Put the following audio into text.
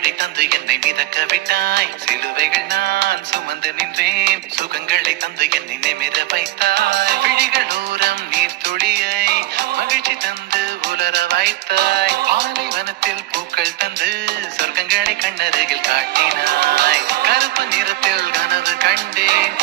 வழி தந்து என்னை மிதக்க விட்டாய். சிலுவைகள் நான் சுமந்து நின்றேன். சுகங்களை தந்து என்னை நிமிர வைத்தாய். விழிகள் ஓரம் நீர் துளியை மகிழ்ச்சி தந்து உலர வைத்தாய். பாலைவனத்தில் பூக்கள் தந்து சொர்க்கங்களை கண்ணருகில் காட்டினாய். கருப்பு நிறத்தில் கனவு கண்டேன்.